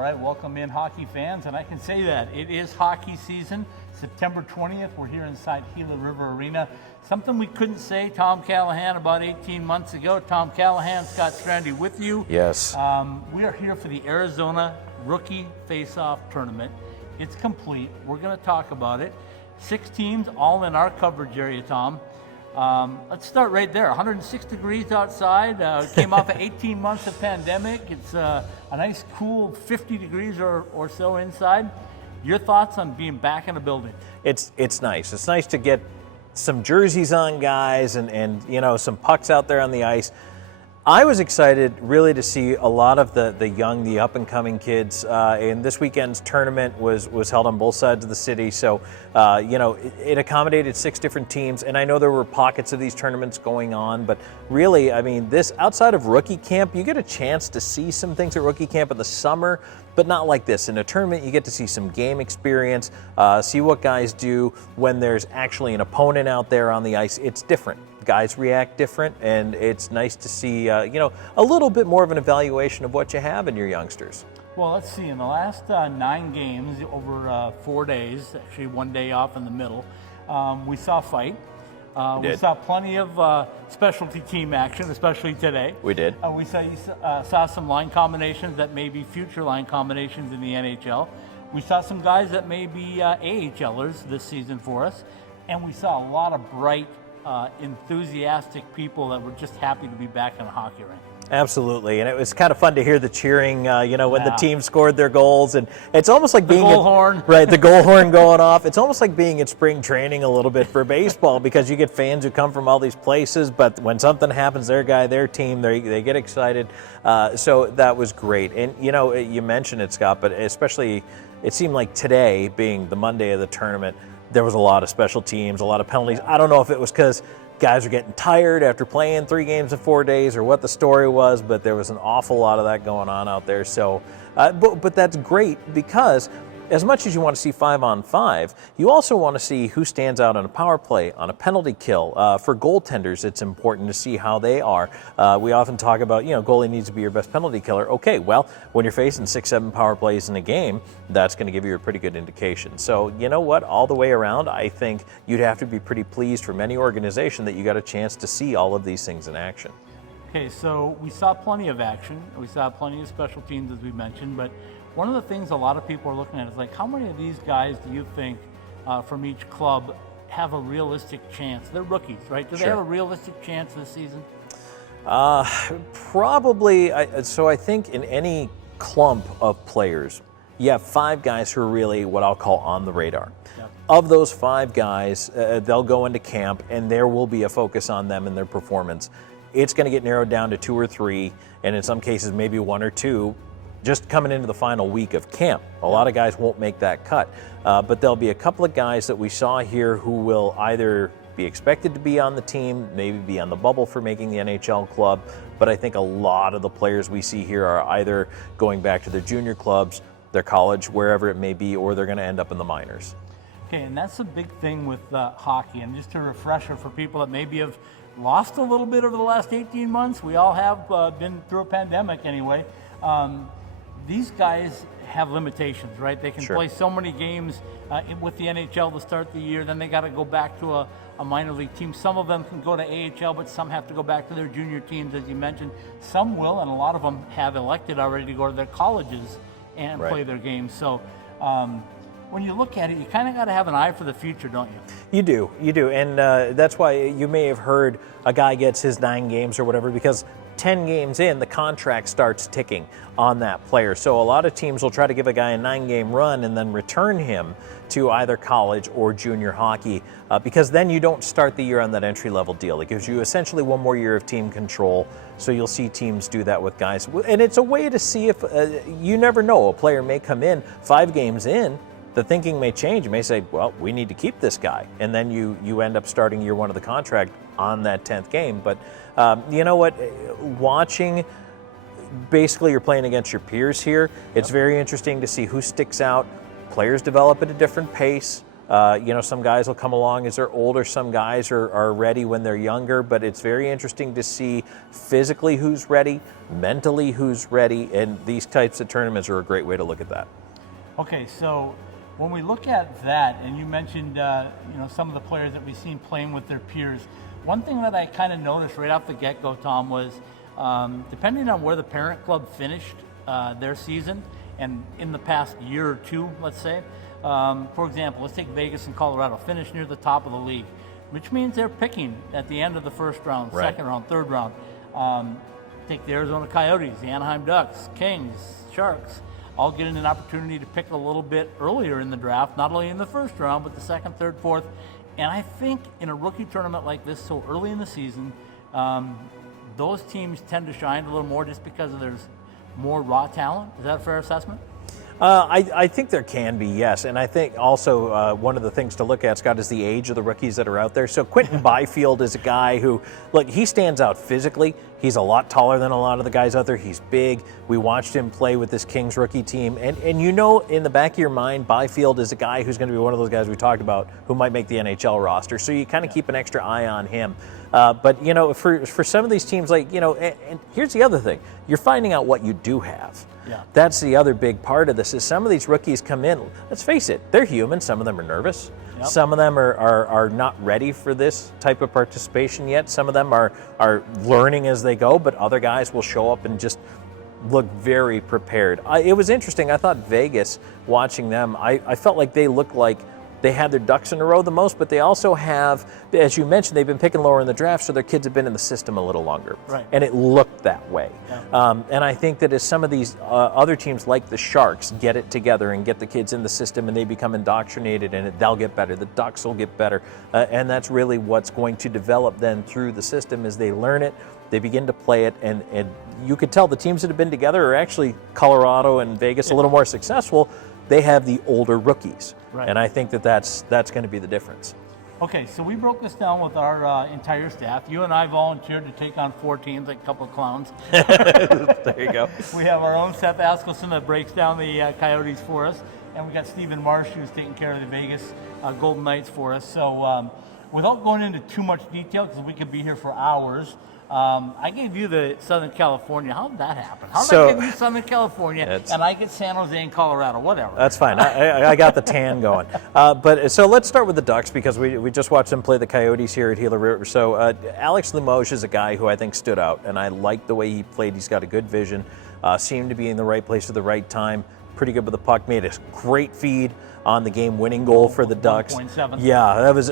right, welcome in hockey fans, and I can say that it is hockey season. September 20th, we're here inside Gila River Arena. Something we couldn't say, Tom Callahan, about 18 months ago. Tom Callahan, Scott Strandy with you. Yes. We are here for the Arizona Rookie FaceOff Tournament. It's complete. We're going to talk about it. 6 teams, all in our coverage area, Tom. Let's start right there. 106 degrees outside. Came off of 18 months of pandemic. It's a nice, cool 50 degrees or so inside. Your thoughts on being back in the building? It's nice. It's nice to get some jerseys on, guys, and you know, some pucks out there on the ice. I was excited really to see a lot of the young, the up-and-coming kids. And this weekend's tournament was held on both sides of the city. So, you know, it accommodated 6 different teams. And I know there were pockets of these tournaments going on. But really, I mean, this outside of rookie camp, you get a chance to see some things at rookie camp in the summer, but not like this. In a tournament, you get to see some game experience, see what guys do when there's actually an opponent out there on the ice. It's different. Guys react different, and it's nice to see, you know, a little bit more of an evaluation of what you have in your youngsters. Well, let's see. In the last 9 games over 4 days, actually 1 day off in the middle, we saw fight. We saw plenty of specialty team action, especially today. We did. We saw some line combinations that may be future line combinations in the NHL. We saw some guys that may be AHLers this season for us. And we saw a lot of bright, enthusiastic people that were just happy to be back in a hockey rink. Absolutely, and it was kind of fun to hear the cheering, you know, when the team scored their goals, and it's almost like being goal horn. Right, the goal horn going off. It's almost like being at spring training a little bit for baseball, because you get fans who come from all these places, but when something happens, their guy, their team, they get excited. So that was great, and you know, you mentioned it, Scott, but especially it seemed like today, being the Monday of the tournament, there was a lot of special teams, a lot of penalties. I don't know if it was because guys are getting tired after playing 3 games in 4 days or what the story was, but there was an awful lot of that going on out there. So, but that's great, because as much as you want to see 5-on-5, you also want to see who stands out on a power play, on a penalty kill. For goaltenders, it's important to see how they are. We often talk about, you know, goalie needs to be your best penalty killer. Okay, well, when you're facing 6-7 power plays in a game, that's going to give you a pretty good indication. So, you know what, all the way around, I think you'd have to be pretty pleased from any organization that you got a chance to see all of these things in action. Okay, so we saw plenty of action. We saw plenty of special teams, as we mentioned, but one of the things a lot of people are looking at is like, how many of these guys do you think from each club have a realistic chance? They're rookies, right? Do they have a realistic chance this season? Probably. So I think in any clump of players, you have 5 guys who are really what I'll call on the radar. Yep. Of those 5 guys, they'll go into camp, and there will be a focus on them and their performance. It's going to get narrowed down to 2 or 3, and in some cases maybe 1 or 2, just coming into the final week of camp. A lot of guys won't make that cut, but there'll be a couple of guys that we saw here who will either be expected to be on the team, maybe be on the bubble for making the NHL club, but I think a lot of the players we see here are either going back to their junior clubs, their college, wherever it may be, or they're going to end up in the minors. Okay, and that's a big thing with hockey, and just a refresher for people that maybe have lost a little bit over the last 18 months. We all have been through a pandemic anyway. These guys have limitations, right? They can play so many games with the NHL to start the year, then they got to go back to a minor league team. Some of them can go to AHL, but some have to go back to their junior teams, as you mentioned. Some will, and a lot of them have elected already to go to their colleges and play their games. So when you look at it, you kind of got to have an eye for the future, don't you? You do, and that's why you may have heard a guy gets his 9 games or whatever, because 10 games in, the contract starts ticking on that player. So a lot of teams will try to give a guy a 9-game run and then return him to either college or junior hockey, because then you don't start the year on that entry-level deal. It gives you essentially 1 more year of team control. So you'll see teams do that with guys. And it's a way to see if, you never know, a player may come in 5 games in, the thinking may change. You may say, well, we need to keep this guy. And then you end up starting year 1 of the contract on that 10th game. But you know what? Watching, basically you're playing against your peers here. It's very interesting to see who sticks out. Players develop at a different pace. Some guys will come along as they're older. Some guys are ready when they're younger. But it's very interesting to see physically who's ready, mentally who's ready, and these types of tournaments are a great way to look at that. Okay, so when we look at that, and you mentioned some of the players that we've seen playing with their peers, one thing that I kind of noticed right off the get-go, Tom, was depending on where the parent club finished their season, and in the past year or two, let's say, for example, let's take Vegas and Colorado, finish near the top of the league, which means they're picking at the end of the first round, right. Second round, third round. Take the Arizona Coyotes, the Anaheim Ducks, Kings, Sharks, all getting an opportunity to pick a little bit earlier in the draft, not only in the first round, but the second, third, fourth. And I think in a rookie tournament like this, so early in the season, those teams tend to shine a little more just because there's more raw talent. Is that a fair assessment? I think there can be, yes. And I think also one of the things to look at, Scott, is the age of the rookies that are out there. So Quentin Byfield is a guy who, look, he stands out physically. He's a lot taller than a lot of the guys out there. He's big. We watched him play with this Kings rookie team. And in the back of your mind, Byfield is a guy who's going to be one of those guys we talked about who might make the NHL roster. So you kind of keep an extra eye on him. But, for some of these teams, and here's the other thing. You're finding out what you do have. Yeah. That's the other big part of this is some of these rookies come in, let's face it, they're human. Some of them are nervous. Yep. Some of them are not ready for this type of participation yet. Some of them are learning as they go, but other guys will show up and just look very prepared. It was interesting. I thought Vegas, watching them, I felt like they looked like they had their ducks in a row the most, but they also have, as you mentioned, they've been picking lower in the draft, so their kids have been in the system a little longer. Right. And it looked that way. Yeah. And I think that as some of these other teams like the Sharks get it together and get the kids in the system and they become indoctrinated in it, they'll get better. The Ducks will get better. And that's really what's going to develop then through the system as they learn it. They begin to play it, and you could tell the teams that have been together are actually Colorado and Vegas a little more successful. They have the older rookies. Right. And I think that's going to be the difference. Okay, so we broke this down with our entire staff. You and I volunteered to take on 4 teams, like a couple of clowns. There you go. We have our own Seth Askelson that breaks down the Coyotes for us, and we got Stephen Marsh who's taking care of the Vegas Golden Knights for us. So without going into too much detail, because we could be here for hours, I gave you the Southern California. How did that happen? How did I give you Southern California and I get San Jose and Colorado? Whatever. That's fine. I got the tan going. But so let's start with the Ducks because we just watched them play the Coyotes here at Gila River. So Alex Lemos is a guy who I think stood out, and I liked the way he played. He's got a good vision, seemed to be in the right place at the right time. Pretty good with the puck. Made a great feed on the game-winning goal for the Ducks. 1.7. Yeah, that was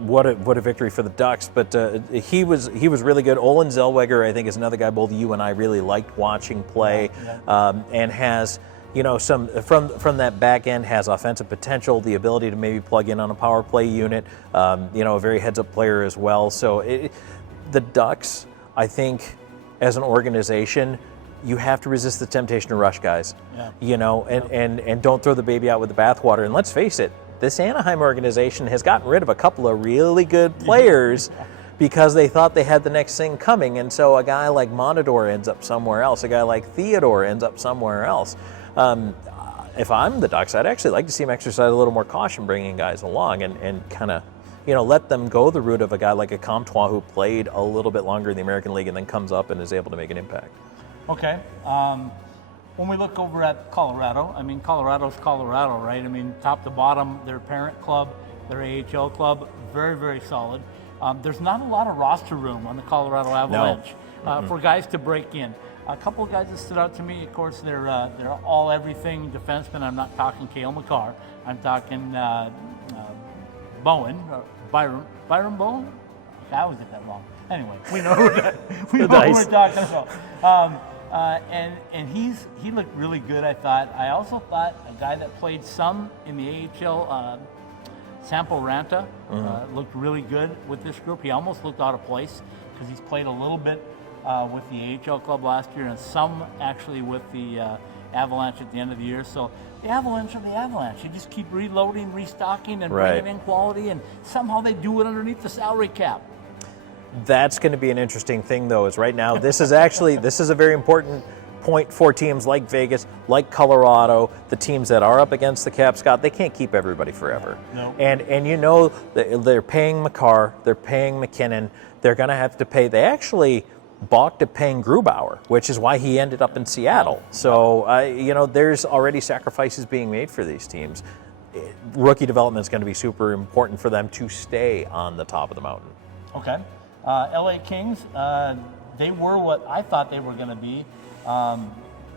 what a victory for the Ducks. But he was really good. Olin Zellweger, I think, is another guy both you and I really liked watching play, and has some from that back end has offensive potential, the ability to maybe plug in on a power play unit. A very heads-up player as well. So the Ducks, I think, as an organization, you have to resist the temptation to rush guys, and don't throw the baby out with the bathwater. And let's face it, this Anaheim organization has gotten rid of a couple of really good players because they thought they had the next thing coming. And so a guy like Montador ends up somewhere else. A guy like Theodore ends up somewhere else. If I'm the Ducks, I'd actually like to see them exercise a little more caution bringing guys along and kind of, let them go the route of a guy like a Comtois who played a little bit longer in the American League and then comes up and is able to make an impact. Okay. When we look over at Colorado, Colorado's Colorado, right? Top to bottom, their parent club, their AHL club, very, very solid. There's not a lot of roster room on the Colorado Avalanche for guys to break in. A couple of guys that stood out to me, of course, they're all everything defensemen. I'm not talking Cale Makar. I'm talking Bowen, Byron Bowen. I always get that wrong. Anyway, we know who we're talking about. And he looked really good, I thought. I also thought a guy that played some in the AHL, Sampo Ranta, looked really good with this group. He almost looked out of place because he's played a little bit with the AHL club last year and some actually with the Avalanche at the end of the year. So the Avalanche are the Avalanche. You just keep reloading, restocking, and bringing in quality, and somehow they do it underneath the salary cap. That's going to be an interesting thing, though, is right now this is a very important point for teams like Vegas, like Colorado, the teams that are up against the cap, Scott, they can't keep everybody forever. No. And you know, they're paying McCarr, they're paying McKinnon, they're going to have to pay. They actually balked at paying Grubauer, which is why he ended up in Seattle. So, you know, there's already sacrifices being made for these teams. Rookie development is going to be super important for them to stay on the top of the mountain. Okay. LA Kings, they were what I thought they were going to be. A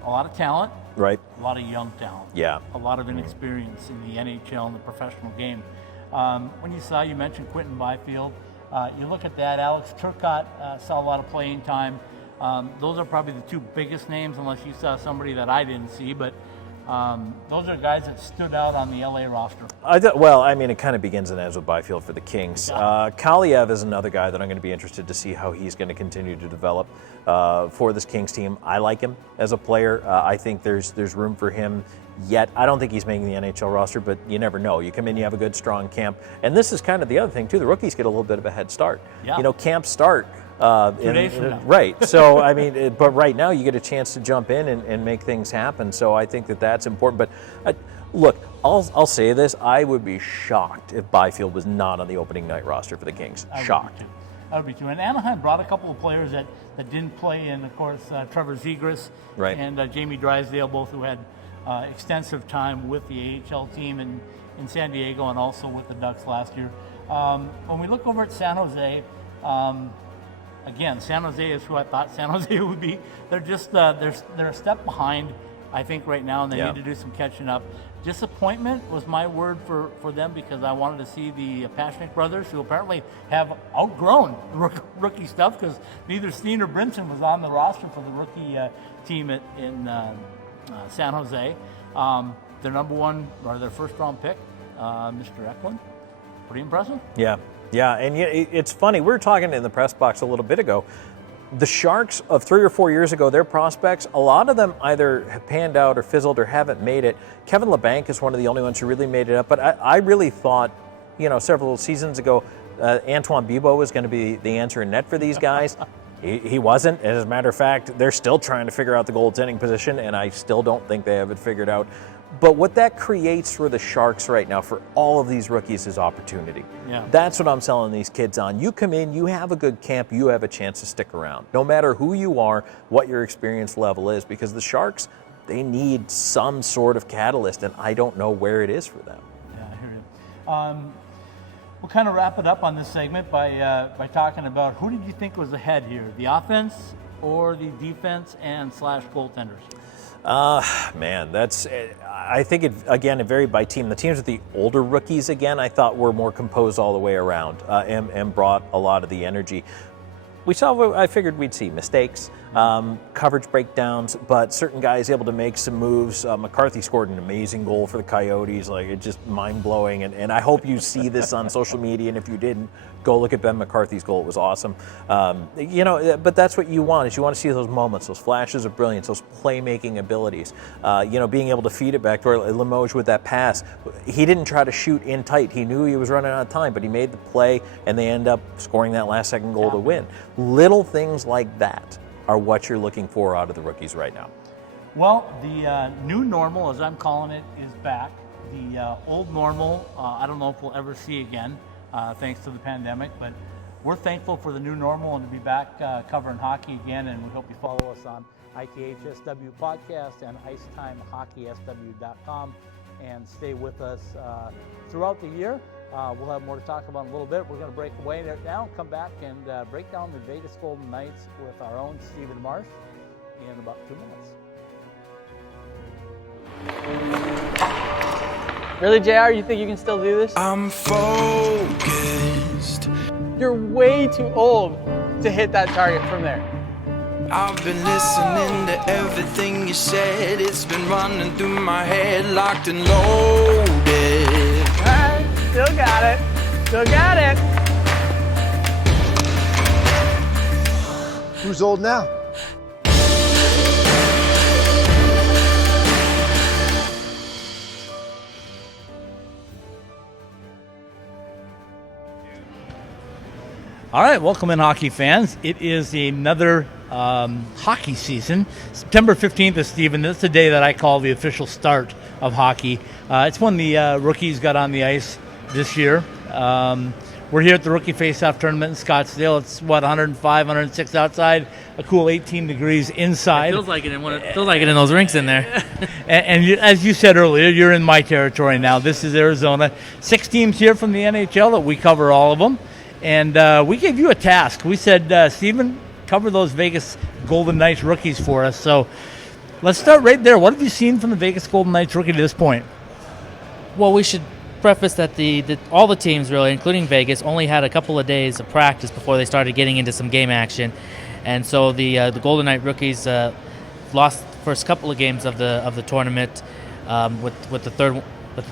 lot of talent. Right. A lot of young talent. Yeah. A lot of inexperience in the NHL and the professional game. When you mentioned Quentin Byfield, you look at that, Alex Turcotte saw a lot of playing time. Those are probably the two biggest names, unless you saw somebody that I didn't see, but those are guys that stood out on the LA roster. Well, I mean, it kind of begins and ends with Byfield for the Kings. Yeah. Kaliev is another guy that I'm going to be interested to see how he's going to continue to develop for this Kings team. I like him as a player. I think there's room for him yet. I don't think he's making the NHL roster, but you never know. You come in, you have a good, strong camp. And this is kind of the other thing, too. The rookies get a little bit of a head start. Yeah. You know, camps start. 2 days from now. Right. So, I mean, but right now you get a chance to jump in and make things happen. So I think that's important. But look, I'll say this. I would be shocked if Byfield was not on the opening night roster for the Kings. Shocked. I would be too. And Anaheim brought a couple of players that didn't play, and, of course, Trevor Zegras and Jamie Drysdale, both who had extensive time with the AHL team in San Diego and also with the Ducks last year. When we look over at San Jose, again, San Jose is who I thought San Jose would be. They're just they're a step behind, I think, right now, and they need to do some catching up. Disappointment was my word for them, because I wanted to see the Pashnik brothers, who apparently have outgrown rookie stuff, because neither Steen or Brinson was on the roster for the rookie team in San Jose. Their number one, or their first round pick, Mr. Eklund, pretty impressive. Yeah, and it's funny. We were talking in the press box a little bit ago. The Sharks of 3 or 4 years ago, their prospects, a lot of them either have panned out or fizzled or haven't made it. Kevin LeBanc is one of the only ones who really made it up. But I really thought, you know, several seasons ago, Antoine Bibeau was going to be the answer in net for these guys. He wasn't. As a matter of fact, they're still trying to figure out the goaltending position, and I still don't think they have it figured out. But what that creates for the Sharks right now, for all of these rookies, is opportunity. Yeah. That's what I'm selling these kids on. You come in, you have a good camp, you have a chance to stick around, no matter who you are, what your experience level is, because the Sharks, they need some sort of catalyst, and I don't know where it is for them. Yeah, I hear you. We'll kind of wrap it up on this segment by talking about, who did you think was ahead here, the offense or the defense and / goaltenders? Man, I think it varied by team. The teams with the older rookies, again, I thought were more composed all the way around and brought a lot of the energy. I figured we'd see mistakes, coverage breakdowns, but certain guys able to make some moves. McCarthy scored an amazing goal for the Coyotes. Like, it's just mind-blowing, and I hope you see this on social media, and if you didn't, go look at Ben McCarthy's goal. It was awesome. You know, but that's what you want, is you want to see those moments, those flashes of brilliance, those playmaking abilities. You know, being able to feed it back to Lemos with that pass. He didn't try to shoot in tight. He knew he was running out of time, but he made the play, and they end up scoring that last-second goal to win. Little things like that are what you're looking for out of the rookies right now. Well, the new normal, as I'm calling it, is back. The old normal, I don't know if we'll ever see again, thanks to the pandemic, but we're thankful for the new normal and to be back covering hockey again, and we hope you follow us on ITHSW Podcast and IcetimeHockeySW.com, and stay with us throughout the year. We'll have more to talk about in a little bit. We're going to break away now, come back and break down the Vegas Golden Knights with our own Stephen Marsh in about 2 minutes. Really, JR? You think you can still do this? I'm focused. You're way too old to hit that target from there. I've been listening to everything you said. It's been running through my head, locked and loaded. All right, still got it. Still got it. Who's old now? All right, welcome in, hockey fans. It is another hockey season. September 15th is, Stephen, that's the day that I call the official start of hockey. It's when the rookies got on the ice this year. We're here at the Rookie FaceOff tournament in Scottsdale. It's, 105, 106 outside, a cool 18 degrees inside. It feels like it in those rinks in there. And as you said earlier, you're in my territory now. This is Arizona. 6 teams here from the NHL that we cover all of them. And we gave you a task. We said, Stephen, cover those Vegas Golden Knights rookies for us. So let's start right there. What have you seen from the Vegas Golden Knights rookie to this point? Well, we should preface that all the teams, really, including Vegas, only had a couple of days of practice before they started getting into some game action. And so the Golden Knight rookies lost the first couple of games of the tournament, with the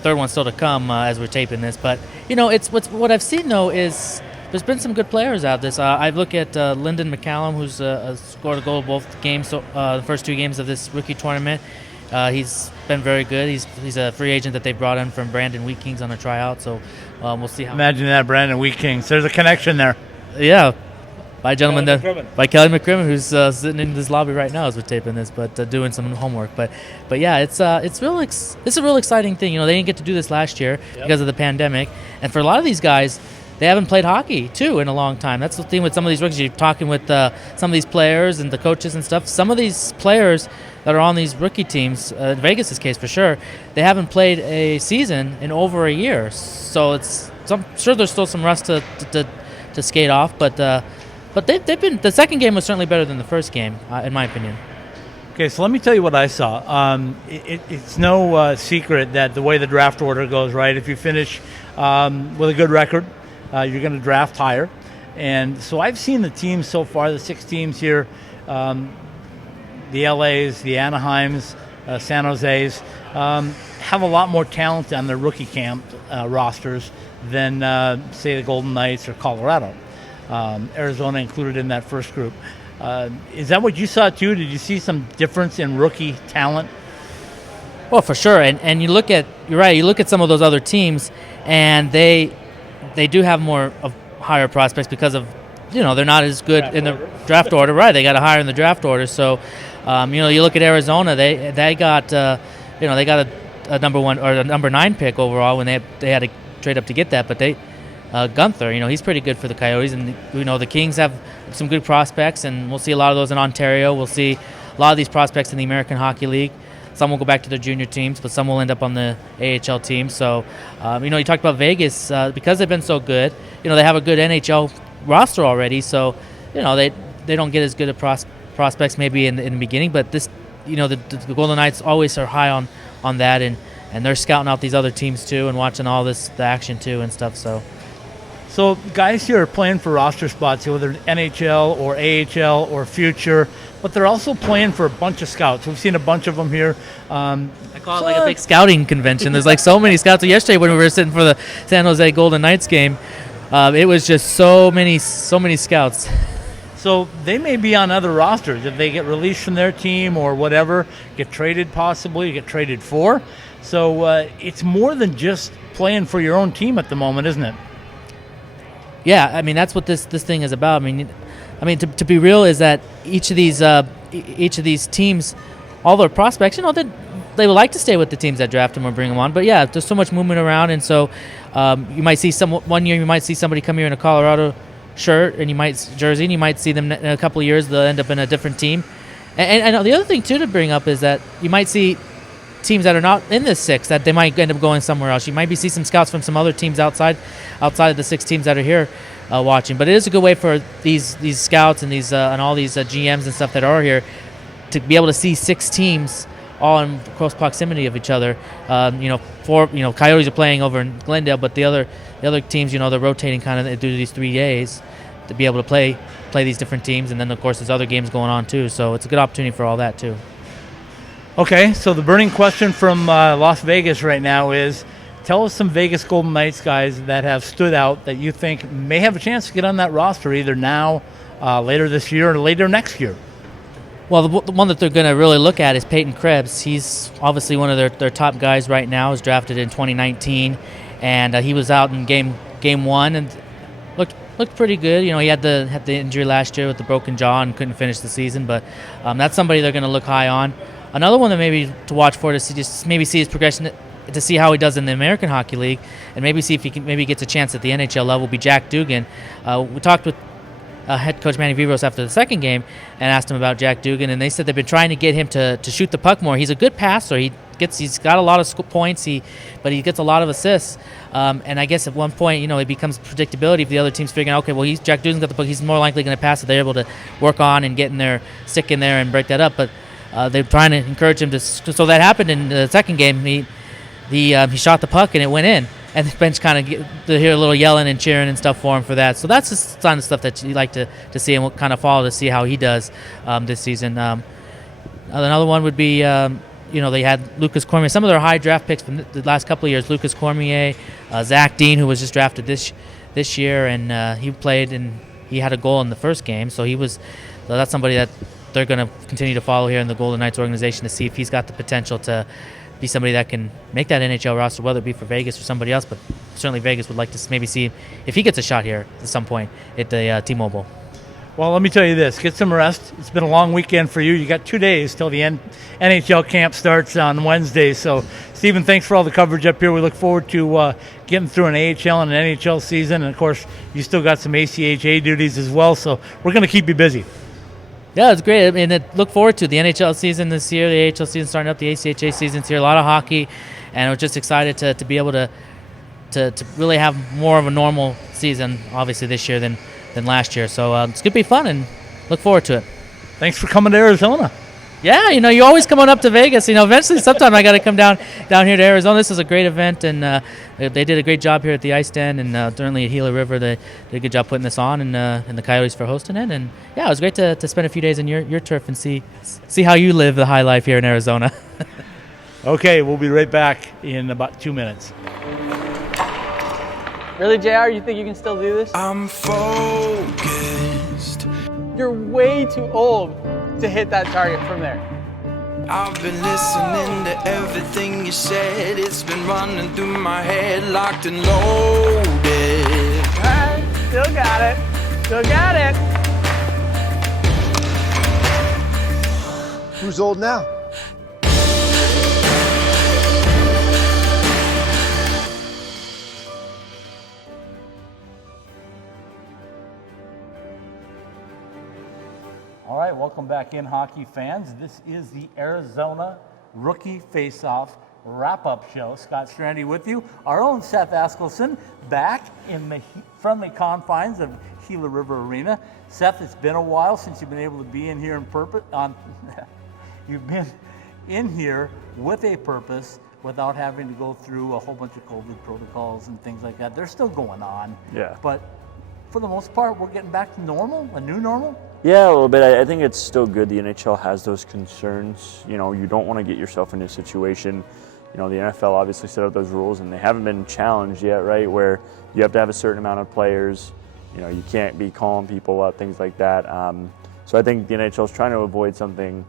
third one still to come as we're taping this. But it's what I've seen though is there's been some good players out of this. I look at Lyndon McCallum, who's scored a goal both games, the first 2 games of this rookie tournament. He's been very good. He's a free agent that they brought in from Brandon Wheat Kings on a tryout. So we'll see how. Imagine that, Brandon Wheat Kings. There's a connection there. Yeah. By a gentleman by Kelly McCrimmon, who's sitting in this lobby right now as we're taping this, but doing some homework. But yeah, it's a real exciting thing. They didn't get to do this last year because of the pandemic, and for a lot of these guys, they haven't played hockey too in a long time. That's the thing with some of these rookies. You're talking with some of these players and the coaches and stuff. Some of these players that are on these rookie teams, in Vegas' case for sure, they haven't played a season in over a year. So I'm sure there's still some rust to skate off, but they've been. The second game was certainly better than the first game, in my opinion. Okay, so let me tell you what I saw. It's no secret that the way the draft order goes, right? If you finish with a good record, you're going to draft higher. And so I've seen the teams so far, the 6 teams here, the LAs, the Anaheims, San Jose's, have a lot more talent on their rookie camp rosters than, say, the Golden Knights or Colorado. Arizona included in that first group. Is that what you saw too? Did you see some difference in rookie talent? Well, for sure. And you're right. You look at some of those other teams, and they do have more of higher prospects because of they're not as good in the draft order. Right? They got a higher in the draft order. So you look at Arizona. They got they got a number 1 or a number 9 pick overall when they had to trade up to get that, but they. Gunther, he's pretty good for the Coyotes, and the Kings have some good prospects, and we'll see a lot of those in Ontario. We'll see a lot of these prospects in the American Hockey League. Some will go back to their junior teams, but some will end up on the AHL team. So, you talked about Vegas because they've been so good. They have a good NHL roster already, so they don't get as good at prospects maybe in the beginning, but this, the Golden Knights always are high on that, and they're scouting out these other teams too, and watching all the action too and stuff. So guys here are playing for roster spots, whether NHL or AHL or future, but they're also playing for a bunch of scouts. We've seen a bunch of them here. I call it like a big scouting convention. There's like so many scouts. Yesterday when we were sitting for the San Jose Golden Knights game, it was just so many scouts. So they may be on other rosters. If they get released from their team or whatever, get traded possibly, get traded for. So it's more than just playing for your own team at the moment, isn't it? Yeah, I mean that's what this thing is about. I mean to be real is that each of these teams, all their prospects, they would like to stay with the teams that draft them or bring them on. But yeah, there's so much movement around, and so you might see one year you might see somebody come here in a Colorado shirt and jersey, and you might see them in a couple of years they'll end up in a different team. And the other thing too to bring up is that you might see teams that are not in this 6 that they might end up going somewhere else. You might see some scouts from some other teams outside of the 6 teams that are here watching. But it is a good way for these scouts and these and all these GMs and stuff that are here to be able to see 6 teams all in close proximity of each other. Coyotes are playing over in Glendale, but the other teams, they're rotating kind of through these 3 days to be able to play these different teams, and then of course there's other games going on too. So it's a good opportunity for all that too. Okay, so the burning question from Las Vegas right now is, tell us some Vegas Golden Knights guys that have stood out that you think may have a chance to get on that roster either now, later this year, or later next year. Well, the one that they're going to really look at is Peyton Krebs. He's obviously one of their top guys right now. He was drafted in 2019, and he was out in game 1, and looked pretty good. You know, he had the injury last year with the broken jaw and couldn't finish the season, but that's somebody they're going to look high on. Another one that maybe to watch for to see his progression, to see how he does in the American Hockey League, and maybe see if he gets a chance at the NHL level, will be Jack Dugan. We talked with head coach Manny Vivos after the second game and asked him about Jack Dugan, and they said they've been trying to get him to shoot the puck more. He's a good passer. He's got a lot of points, but he gets a lot of assists. And I guess at one point, you know, it becomes predictability if the other team's figuring out, okay, well, Jack Dugan's got the puck, he's more likely going to pass it. They're able to work on and get in there, stick in there and break that up. But they're trying to encourage him to. So that happened in the second game. He shot the puck and it went in. And the bench kind of to hear a little yelling and cheering and stuff for him for that. So that's the sign of stuff that you like to see, and we'll kind of follow to see how he does this season. Another one would be, you know, they had Lucas Cormier. Some of their high draft picks from the last couple of years, Lucas Cormier, Zach Dean, who was just drafted this year, and he played and he had a goal in the first game. So that's somebody that they're going to continue to follow here in the Golden Knights organization to see if he's got the potential to be somebody that can make that NHL roster, whether it be for Vegas or somebody else. But certainly Vegas would like to maybe see if he gets a shot here at some point at the T-Mobile. Well, let me tell you this. Get some rest. It's been a long weekend for you. You got 2 days till the NHL camp starts on Wednesday. So, Stephen, thanks for all the coverage up here. We look forward to getting through an AHL and an NHL season. And, of course, you still got some ACHA duties as well. So we're going to keep you busy. Yeah, it's great. I mean, look forward to the NHL season this year, the AHL season starting up, the ACHA season's here, a lot of hockey, and we're just excited to be able to really have more of a normal season, obviously, this year than last year. So it's going to be fun, and look forward to it. Thanks for coming to Arizona. Yeah, you know, you always come on up to Vegas. You know, eventually, sometime I got to come down here to Arizona. This is a great event, and they did a great job here at the Ice Den, and certainly at Gila River, they did a good job putting this on, and the Coyotes for hosting it. And yeah, it was great to spend a few days in your turf and see how you live the high life here in Arizona. Okay, we'll be right back in about 2 minutes. Really, JR, you think you can still do this? I'm focused. You're way too old to hit that target from there. I've been listening to everything you said. It's been running through my head, locked and loaded. All right, still got it. Still got it. Who's old now? All right, welcome back in, hockey fans. This is the Arizona Rookie FaceOff wrap-up show. Scott Strandy with you. Our own Seth Askelson back in the friendly confines of Gila River Arena. Seth, it's been a while since you've been able to be in here you've been in here with a purpose without having to go through a whole bunch of COVID protocols and things like that. They're still going on. Yeah. But for the most part, we're getting back to normal, a new normal. Yeah, a little bit. I think it's still good the NHL has those concerns. You know, you don't want to get yourself in a situation. You know, the NFL obviously set up those rules, and they haven't been challenged yet, right, where you have to have a certain amount of players. You know, you can't be calling people up, things like that. So I think the NHL is trying to avoid something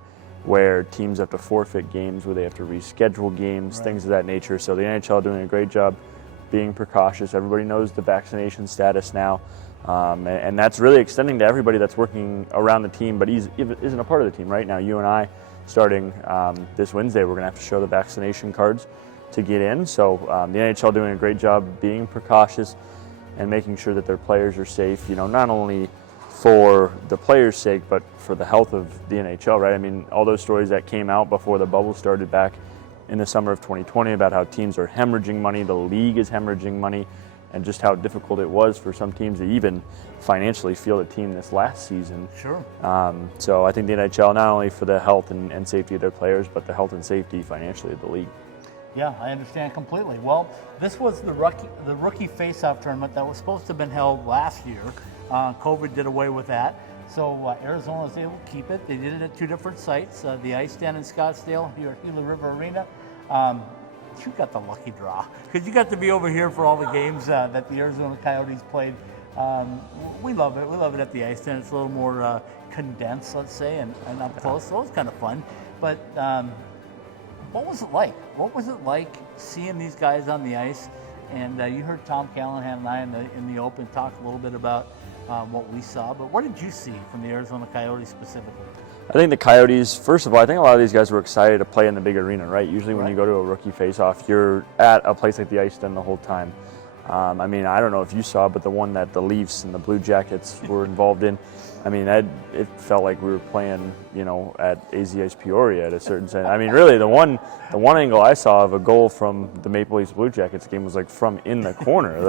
where teams have to forfeit games, where they have to reschedule games, things of that nature. So the NHL doing a great job being precautious. Everybody knows the vaccination status now. And that's really extending to everybody that's working around the team, but isn't a part of the team right now. You and I, starting this Wednesday, we're going to have to show the vaccination cards to get in. So the NHL doing a great job being precautious and making sure that their players are safe, you know, not only for the players' sake, but for the health of the NHL, right? I mean, all those stories that came out before the bubble started back in the summer of 2020 about how teams are hemorrhaging money, the league is hemorrhaging money, and just how difficult it was for some teams to even financially field a team this last season. Sure. So I think the NHL, not only for the health and safety of their players, but the health and safety financially of the league. Yeah, I understand completely. Well, this was the rookie face-off tournament that was supposed to have been held last year. COVID did away with that. So Arizona was able to keep it. They did it at two different sites, the Ice Den in Scottsdale, here at Gila River Arena. You got the lucky draw because you got to be over here for all the games that the Arizona Coyotes played. We love it. We love it at the Ice Den. It's a little more condensed, let's say, and up close. So it was kind of fun. But what was it like? What was it like seeing these guys on the ice And you heard Tom Callahan and I in the open talk a little bit about what we saw. But what did you see from the Arizona Coyotes specifically? I think the Coyotes, first of all, I think a lot of these guys were excited to play in the big arena, right? Usually when you go to a rookie face-off, you're at a place like the Ice Den the whole time. I mean, I don't know if you saw, but the one that the Leafs and the Blue Jackets were involved in, I mean, it felt like we were playing, at AZ Ice Peoria at a certain sense. I mean, really, the one angle I saw of a goal from the Maple Leafs Blue Jackets game was like from in the corner.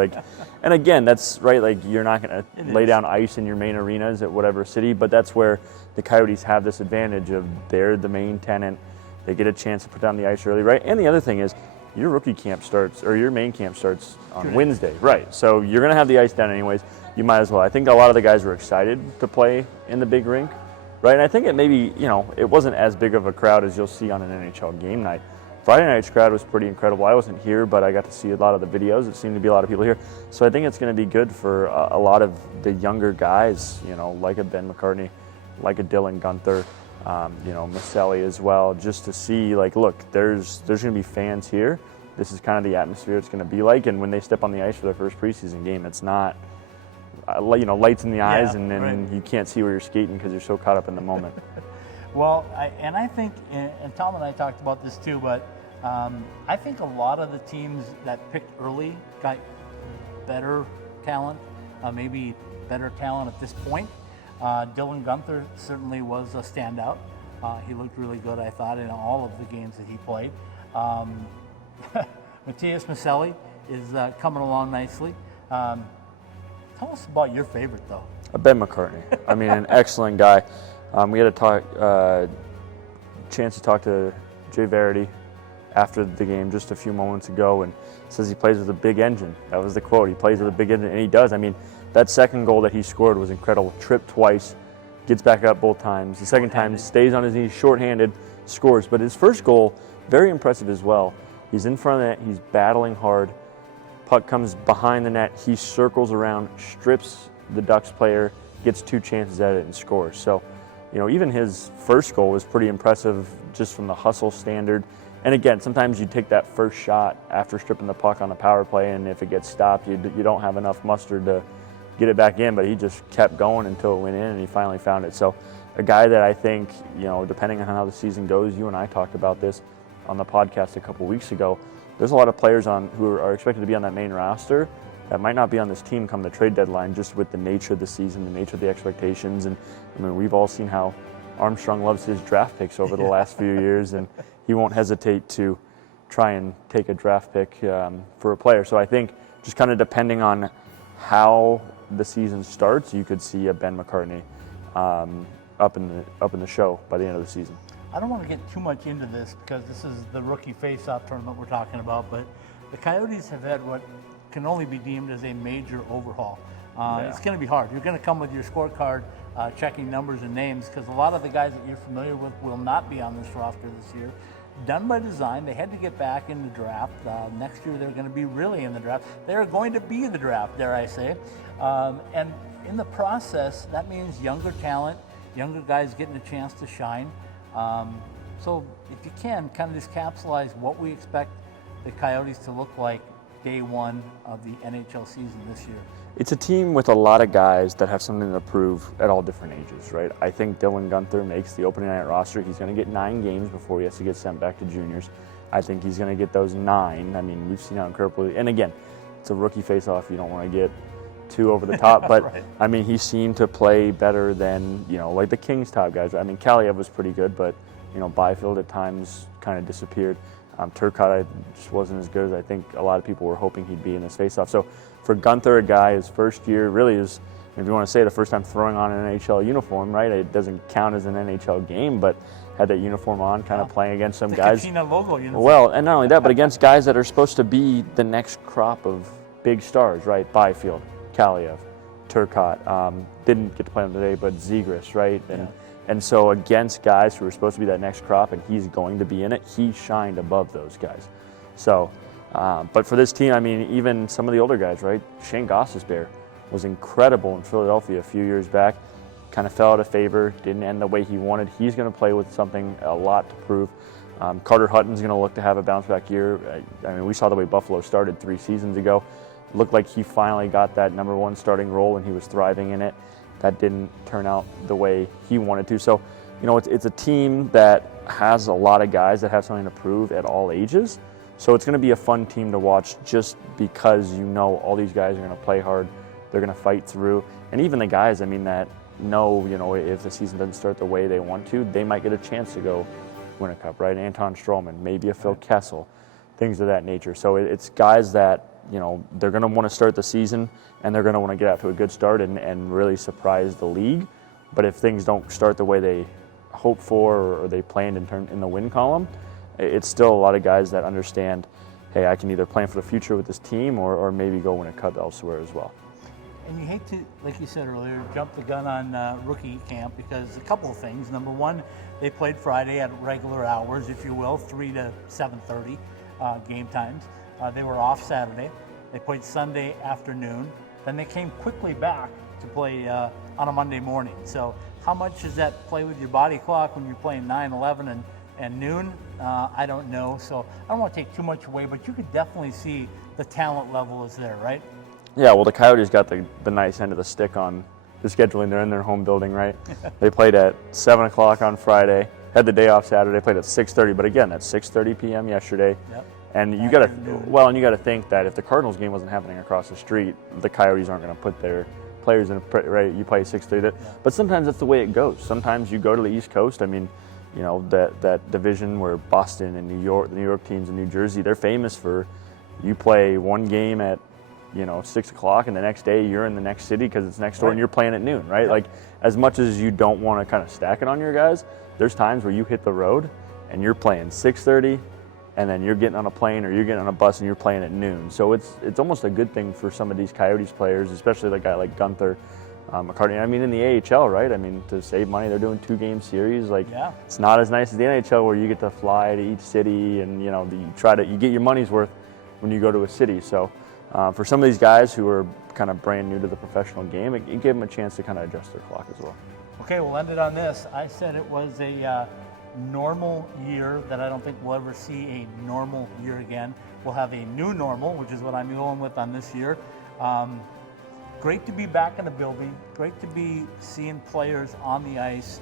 And again, that's right. Like, you're not going to lay down ice in your main arenas at whatever city, but that's where the Coyotes have this advantage of they're the main tenant. They get a chance to put down the ice early, right? And the other thing is, your rookie camp starts, or your main camp starts on Wednesday, right? So you're going to have the ice down anyways. You might as well. I think a lot of the guys were excited to play in the big rink, right? And I think it maybe, it wasn't as big of a crowd as you'll see on an NHL game night. Friday night's crowd was pretty incredible. I wasn't here, but I got to see a lot of the videos. It seemed to be a lot of people here. So I think it's going to be good for a lot of the younger guys, like a Ben McCartney, like a Dylan Guenther, Maselli as well, just to see, look, there's going to be fans here. This is kind of the atmosphere it's going to be like. And when they step on the ice for their first preseason game, it's not, lights in the eyes, and you can't see where you're skating because you're so caught up in the moment. Well, I think, and Tom and I talked about this too, but I think a lot of the teams that picked early got better talent, maybe better talent at this point. Dylan Guenther certainly was a standout. He looked really good, I thought, in all of the games that he played. Matthias Maselli is coming along nicely. Tell us about your favorite, though. Ben McCartney. I mean, an excellent guy. We had a chance to talk to Jay Verity after the game just a few moments ago, and says he plays with a big engine. That was the quote. He plays with a big engine, and he does. I mean, that second goal that he scored was incredible. Tripped twice, gets back up both times. The second time, stays on his knees, shorthanded, scores. But his first goal, very impressive as well. He's in front of the net. He's battling hard. Puck comes behind the net. He circles around, strips the Ducks player, gets 2 chances at it, and scores. So, even his first goal was pretty impressive just from the hustle standard. And again, sometimes you take that first shot after stripping the puck on the power play, and if it gets stopped, you don't have enough mustard to get it back in. But he just kept going until it went in, and he finally found it. So, a guy that I think, depending on how the season goes, you and I talked about this on the podcast a couple weeks ago, there's a lot of players who are expected to be on that main roster that might not be on this team come the trade deadline, just with the nature of the season, the nature of the expectations. And I mean, we've all seen how Armstrong loves his draft picks over the last few years, and he won't hesitate to try and take a draft pick for a player. So I think just kind of depending on how the season starts, you could see a Ben McCartney up in the show by the end of the season. I don't want to get too much into this because this is the rookie face-off tournament we're talking about, but the Coyotes have had what can only be deemed as a major overhaul. It's going to be hard. You're going to come with your scorecard checking numbers and names because a lot of the guys that you're familiar with will not be on this roster this year. Done by design. They had to get back in the draft. Next year they're going to be really in the draft. They're going to be in the draft, dare I say. And in the process, that means younger talent, younger guys getting a chance to shine. So if you can, kind of just capsulize what we expect the Coyotes to look like day one of the NHL season this year. It's a team with a lot of guys that have something to prove at all different ages, right? I think Dylan Guenther makes the opening night roster. He's going to get 9 games before he has to get sent back to juniors. I think he's going to get those 9. I mean, we've seen how incredible. And again, it's a rookie face-off. You don't want to get too over the top, but right. I mean, he seemed to play better than, like the Kings top guys. I mean, Kaliev was pretty good, but, Byfield at times kind of disappeared. Turcotte just wasn't as good as I think a lot of people were hoping he'd be in this face-off. So for Guenther, a guy, his first year really is, if you want to say, the first time throwing on an NHL uniform, right? It doesn't count as an NHL game, but had that uniform on, kind of playing against some guys. The Katina logo uniform. Well, and not only that, but against guys that are supposed to be the next crop of big stars, right? Byfield, Kaliev, Turcotte, didn't get to play them today, but Zegras, right? And so against guys who are supposed to be that next crop and he's going to be in it, he shined above those guys. So, but for this team, I mean, even some of the older guys, right? Shane Gostisbehere was incredible in Philadelphia a few years back, kind of fell out of favor, didn't end the way he wanted. He's going to play with something, a lot to prove. Carter Hutton's going to look to have a bounce-back year. I mean, we saw the way Buffalo started 3 seasons ago. It looked like he finally got that number 1 starting role, and he was thriving in it. That didn't turn out the way he wanted to. So, it's a team that has a lot of guys that have something to prove at all ages. So it's going to be a fun team to watch just because all these guys are going to play hard. They're going to fight through. And even the guys, that know, if the season doesn't start the way they want to, they might get a chance to go win a cup, right? Anton Stroman, maybe a Phil Kessel, things of that nature. So it's guys that, they're going to want to start the season and they're going to want to get out to a good start and really surprise the league. But if things don't start the way they hoped for or they planned in the win column, it's still a lot of guys that understand, hey, I can either plan for the future with this team or maybe go win a cup elsewhere as well. And you hate to, like you said earlier, jump the gun on rookie camp because a couple of things. Number one, they played Friday at regular hours, if you will, 3 to 7:30 game times. They were off Saturday. They played Sunday afternoon. Then they came quickly back to play on a Monday morning. So how much does that play with your body clock when you're playing 9, 11, and noon? I don't know. So I don't want to take too much away, but you could definitely see the talent level is there, right? Yeah, well, the Coyotes got the nice end of the stick on the scheduling. They're in their home building, right? They played at 7 o'clock on Friday, had the day off Saturday, played at 6:30. But again, that's 6:30 p.m. yesterday. Yep. And you got to think that if the Cardinals game wasn't happening across the street, the Coyotes aren't going to put their players in, right? You play 6:30. Yeah. But sometimes that's the way it goes. Sometimes you go to the East Coast. I mean, that division where Boston and New York, the New York teams in New Jersey, they're famous for you play one game at 6 o'clock, and the next day you're in the next city because it's next door, and you're playing at noon, right? Yeah. Like, as much as you don't want to kind of stack it on your guys, there's times where you hit the road and you're playing 6:30, and then you're getting on a plane or you're getting on a bus and you're playing at noon. So it's almost a good thing for some of these Coyotes players, especially the guy like Gunther, Mccartney. I mean, in the AHL, right? I mean, to save money, they're doing 2-game series. Like, It's not as nice as the NHL where you get to fly to each city and you get your money's worth when you go to a city. So. For some of these guys who are kind of brand new to the professional game, it gave them a chance to kind of adjust their clock as well. Okay, we'll end it on this. I said it was a normal year that I don't think we'll ever see a normal year again. We'll have a new normal, which is what I'm going with on this year. Great to be back in the building. Great to be seeing players on the ice,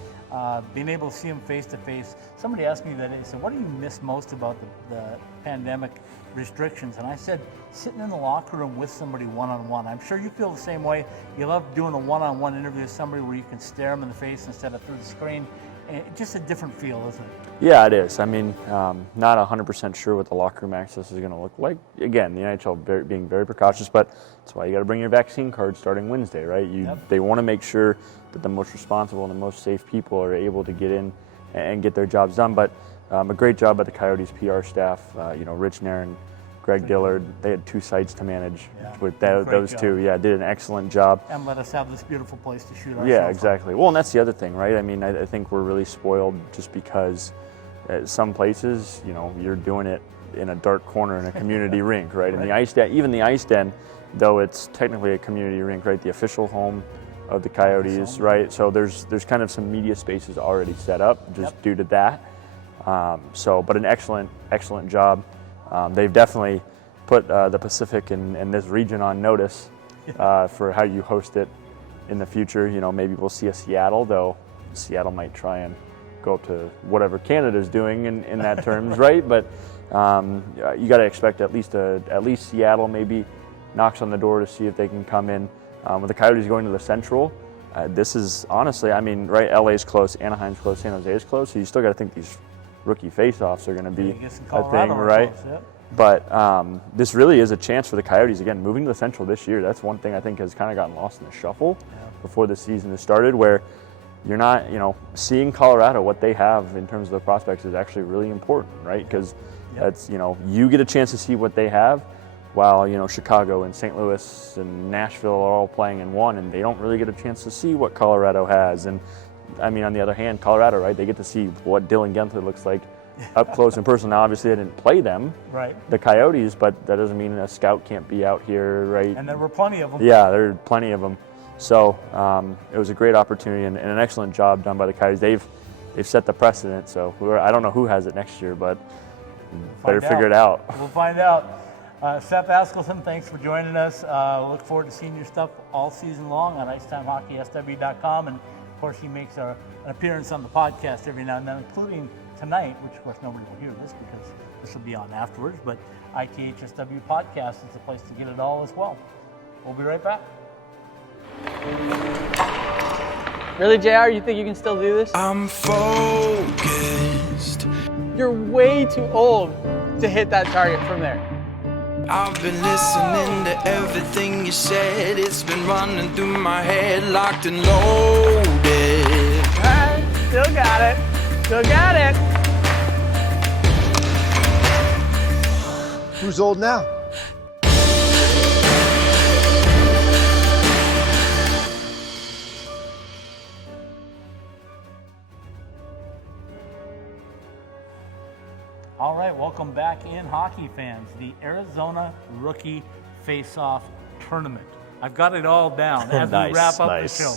being able to see them face to face. Somebody asked me that day, said, what do you miss most about the pandemic restrictions? And I said, sitting in the locker room with somebody one-on-one. I'm sure you feel the same way. You love doing a one-on-one interview with somebody where you can stare them in the face instead of through the screen. Just a different feel, isn't it? Yeah, it is. I mean, not 100% sure what the locker room access is going to look like. Again, the NHL being very precautious, but that's why you got to bring your vaccine card starting Wednesday, right? They want to make sure that the most responsible and the most safe people are able to get in and get their jobs done. But a great job by the Coyotes PR staff. Rich Nairn, Greg Dillard, they had 2 sites to manage with those job. 2. Yeah, did an excellent job. And let us have this beautiful place to shoot ourselves. Yeah, exactly. Well, and that's the other thing, right? I mean, I think we're really spoiled just because at some places, you're doing it in a dark corner in a community rink, right? And the ice den, even the ice den, though it's technically a community rink, right? The official home of the Coyotes, right? So there's kind of some media spaces already set up just due to that. But an excellent job. They've definitely put the Pacific and this region on notice for how you host it in the future. Maybe we'll see a Seattle, though Seattle might try and go up to whatever Canada's doing in that terms, right? But you got to expect at least Seattle maybe knocks on the door to see if they can come in. With the Coyotes going to the Central, this is honestly, I mean, right? LA's close, Anaheim's close, San Jose's close, so you still got to think these rookie face-offs are going to be a thing, right? But this really is a chance for the Coyotes. Again, moving to the Central this year, that's one thing I think has kind of gotten lost in the shuffle before the season has started, where you're not, seeing Colorado, what they have in terms of the prospects is actually really important, right? Because that's, you get a chance to see what they have, while, Chicago and St. Louis and Nashville are all playing in one, and they don't really get a chance to see what Colorado has. And I mean, on the other hand, Colorado, right? They get to see what Dylan Guenther looks like up close and personal. Now, obviously, they didn't play them, right? The Coyotes, but that doesn't mean a scout can't be out here, right? And there were plenty of them. Yeah, there were plenty of them. So it was a great opportunity and an excellent job done by the Coyotes. they've set the precedent. So I don't know who has it next year, but better Find figure it out. We'll find out. Seth Askelson, thanks for joining us. Look forward to seeing your stuff all season long on IcetimeHockeySW.com. And, of course, he makes an appearance on the podcast every now and then, including tonight, which, of course, nobody will hear this because this will be on afterwards. But ITHSW Podcast is the place to get it all as well. We'll be right back. Really, JR, you think you can still do this? I'm focused. You're way too old to hit that target from there. I've been listening to everything you said. It's been running through my head, locked and loaded. All right, still got it. Still got it. Who's old now? All right, welcome back in, hockey fans. The Arizona Rookie FaceOff Tournament. I've got it all down as we wrap up the show.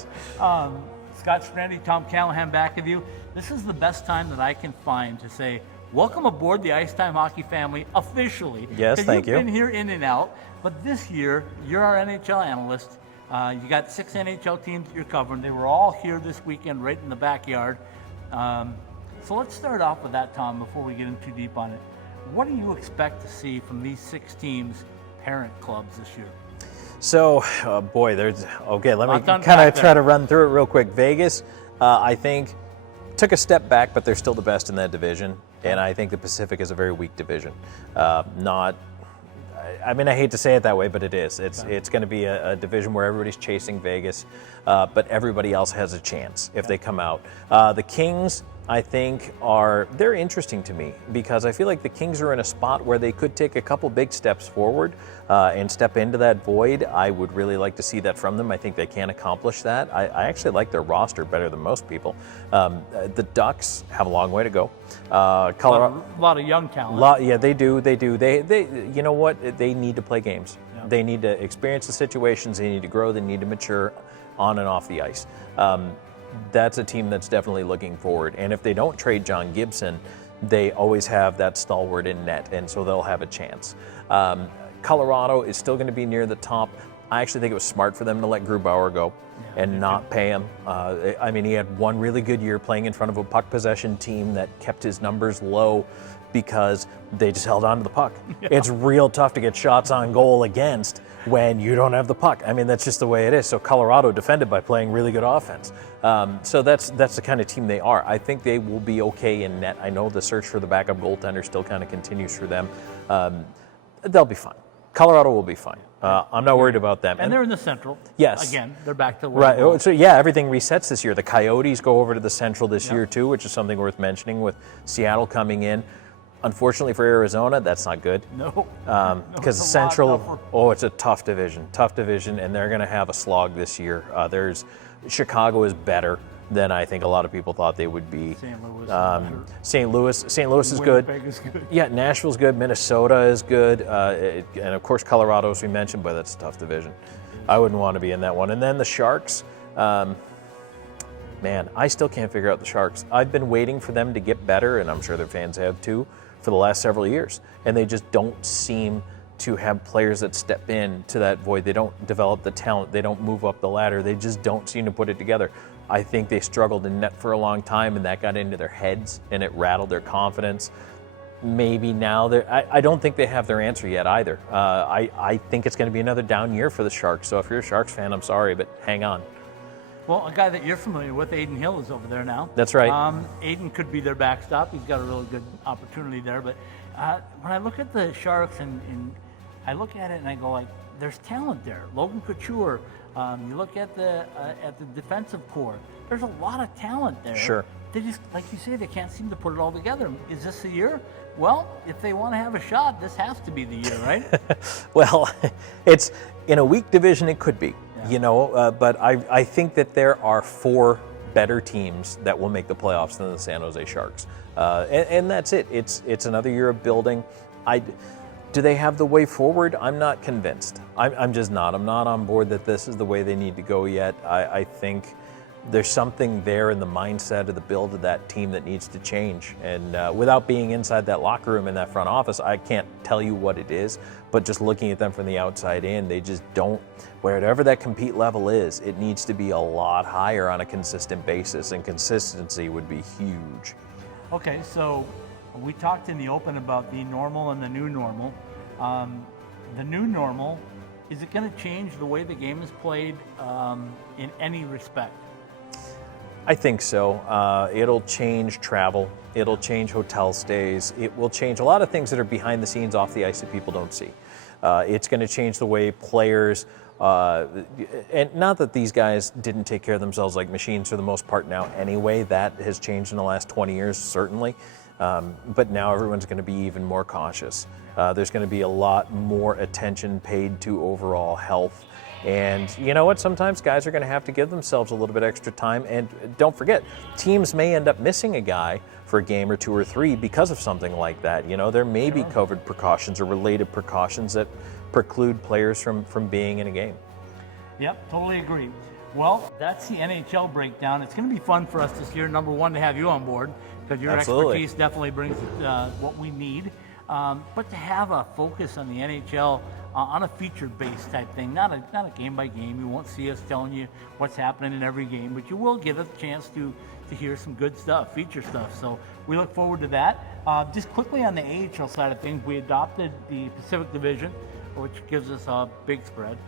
Scott Strandy, Tom Callahan back with you. This is the best time that I can find to say, welcome aboard the Ice Time Hockey family officially. Yes, thank you. You've been here in and out, but this year, you're our NHL analyst. You got 6 NHL teams that you're covering. They were all here this weekend right in the backyard. So let's start off with that, Tom, before we get in too deep on it. What do you expect to see from these 6 teams' parent clubs this year? So, boy, let me unpack kind of there. try to run through it real quick. Vegas, I think, took a step back, but they're still the best in that division. And I think the Pacific is a very weak division. I hate to say it that way, but it is. It's going to be a division where everybody's chasing Vegas, but everybody else has a chance if they come out. The Kings, I think, they're interesting to me because I feel like the Kings are in a spot where they could take a couple big steps forward and step into that void. I would really like to see that from them. I think they can accomplish that. I actually like their roster better than most people. The Ducks have a long way to go. Colorado, A lot of young talent. they do. They you know what? They need to play games. Yeah. They need to experience the situations. They need to grow. They need to mature on and off the ice. That's a team that's definitely looking forward. And if they don't trade John Gibson, they always have that stalwart in net, and so they'll have a chance. Colorado is still going to be near the top. I actually think it was smart for them to let Grubauer go and not pay him. He had one really good year playing in front of a puck possession team that kept his numbers low because they just held on to the puck. Yeah. It's real tough to get shots on goal against when you don't have the puck. That's just the way it is. So Colorado defended by playing really good offense. So that's the kind of team they are. I think they will be okay in net. I know the search for the backup goaltender still kind of continues for them. They'll be fine. Colorado will be fine. I'm not worried about them. And they're in the Central. Yes. Again, they're back to where right. So everything resets this year. The Coyotes go over to the Central this year too, which is something worth mentioning with Seattle coming in. Unfortunately for Arizona, that's not good. No. Because Central, it's a tough division, and they're going to have a slog this year. Chicago is better than I think a lot of people thought they would be. St. Louis is good. Winnipeg is good. Yeah, Nashville's good. Minnesota is good, and of course Colorado, as we mentioned, but that's a tough division. I wouldn't want to be in that one. And then the Sharks. I still can't figure out the Sharks. I've been waiting for them to get better, and I'm sure their fans have too, for the last several years. And they just don't seem to have players that step in to that void. They don't develop the talent. They don't move up the ladder. They just don't seem to put it together. I think they struggled in net for a long time, and that got into their heads, and it rattled their confidence. Maybe now I don't think they have their answer yet either. I think it's going to be another down year for the Sharks. So if you're a Sharks fan, I'm sorry, but hang on. Well, a guy that you're familiar with, Aiden Hill, is over there now. That's right. Aiden could be their backstop. He's got a really good opportunity there. But when I look at the Sharks and I look at it and I go like, there's talent there. Logan Couture. You look at the defensive core. There's a lot of talent there. Sure. They just, like you say, they can't seem to put it all together. Is this the year? Well, if they want to have a shot, this has to be the year, right? Well, it's in a weak division. It could be. But I think that there are 4 better teams that will make the playoffs than the San Jose Sharks, and that's it. It's another year of building. Do they have the way forward? I'm not convinced. I'm just not. I'm not on board that this is the way they need to go yet. I think there's something there in the mindset of the build of that team that needs to change. And without being inside that locker room in that front office, I can't tell you what it is, but just looking at them from the outside in, they just don't, wherever that compete level is, it needs to be a lot higher on a consistent basis, and consistency would be huge. Okay, so we talked in the open about the normal and the new normal. The new normal, is it going to change the way the game is played in any respect? I think so. It'll change travel. It'll change hotel stays. It will change a lot of things that are behind the scenes off the ice that people don't see. It's going to change the way players, and not that these guys didn't take care of themselves like machines for the most part now anyway. That has changed in the last 20 years, certainly. But now everyone's going to be even more cautious. There's going to be a lot more attention paid to overall health. And you know what? Sometimes guys are going to have to give themselves a little bit extra time. And don't forget, teams may end up missing a guy for a game or 2 or 3 because of something like that. You know, there may be COVID precautions or related precautions that preclude players from being in a game. Yep, totally agree. Well, that's the NHL breakdown. It's going to be fun for us this year, number one, to have you on board, because your expertise definitely brings what we need. But to have a focus on the NHL on a feature-based type thing, not a game-by-game. You won't see us telling you what's happening in every game, but you will get a chance to hear some good stuff, feature stuff. So we look forward to that. Just quickly on the AHL side of things, we adopted the Pacific Division, which gives us a big spread.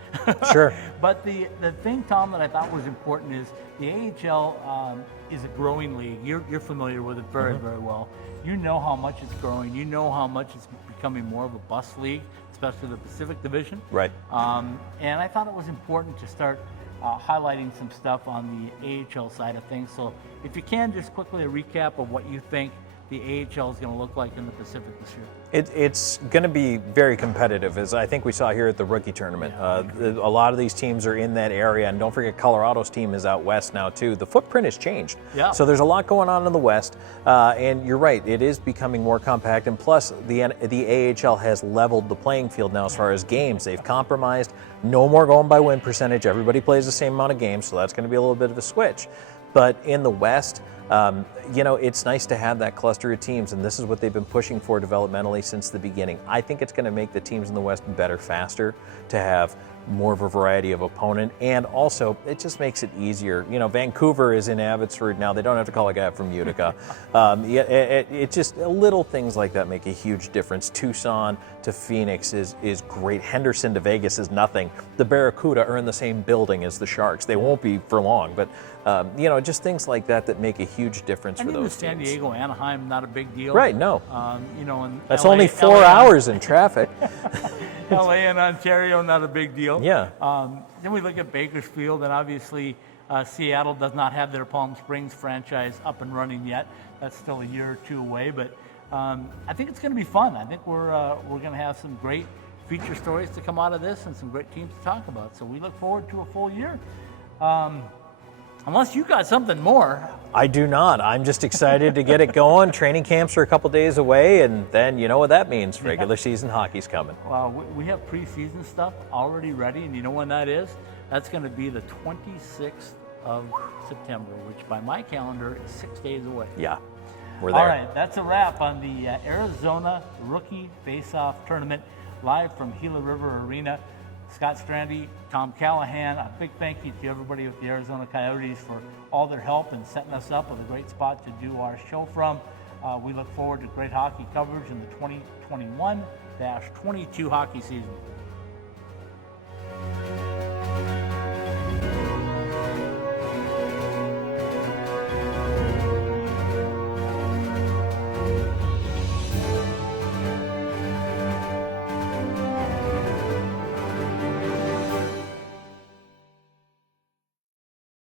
Sure. But the thing, Tom, that I thought was important is the AHL is a growing league. You're familiar with it very, very well. You know how much it's growing. You know how much it's becoming more of a bus league, especially the Pacific Division. Right. And I thought it was important to start highlighting some stuff on the AHL side of things. So if you can, just quickly a recap of what you think the AHL is going to look like in the Pacific this year. It's going to be very competitive, as I think we saw here at the rookie tournament. A lot of these teams are in that area, and don't forget Colorado's team is out west now too. The footprint has changed, so there's a lot going on in the west, and you're right, it is becoming more compact, and plus the AHL has leveled the playing field now as far as games. They've compromised, no more going by win percentage, everybody plays the same amount of games, so that's going to be a little bit of a switch. But in the West, you know, it's nice to have that cluster of teams, and this is what they've been pushing for developmentally since the beginning. I think it's going to make the teams in the West better faster, to have more of a variety of opponent, and also it just makes it easier. You know, Vancouver is in Abbotsford now. They don't have to call a guy from Utica. It just little things like that make a huge difference. Tucson to Phoenix is great. Henderson to Vegas is nothing. The Barracuda are in the same building as the Sharks. They won't be for long, but you know, just things like that make a huge difference for those San teams. Diego, Anaheim, not a big deal. Right, no. You know, and That's LA, only 4 hours in traffic. LA and Ontario, not a big deal. Yeah. Then we look at Bakersfield, and obviously Seattle does not have their Palm Springs franchise up and running yet. That's still a year or 2 away, but I think it's going to be fun. I think we're going to have some great feature stories to come out of this and some great teams to talk about. So we look forward to a full year. Unless you got something more. I do not. I'm just excited to get it going. Training camps are a couple days away, and then you know what that means. Regular season hockey's coming. Well, we have preseason stuff already ready, and you know when that is? That's going to be the 26th of September, which by my calendar is 6 days away. Yeah, we're there. All right, that's a wrap on the Arizona Rookie FaceOff Tournament, live from Gila River Arena. Scott Strandy, Tom Callahan, a big thank you to everybody with the Arizona Coyotes for all their help in setting us up with a great spot to do our show from. We look forward to great hockey coverage in the 2021-22 hockey season.